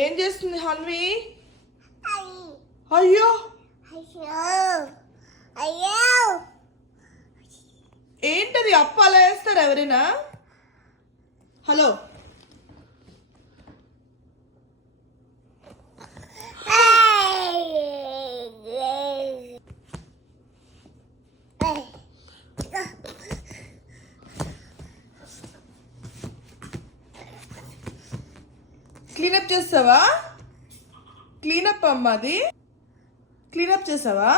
ఏం చేస్తుంది హన్వి? అయ్యో ఏంటది? అప్పు అలా వేస్తారు ఎవరైనా? హలో, క్లీనప్ చేస్తావా? క్లీనప్ అమ్మా, అది క్లీనప్ చేసావా?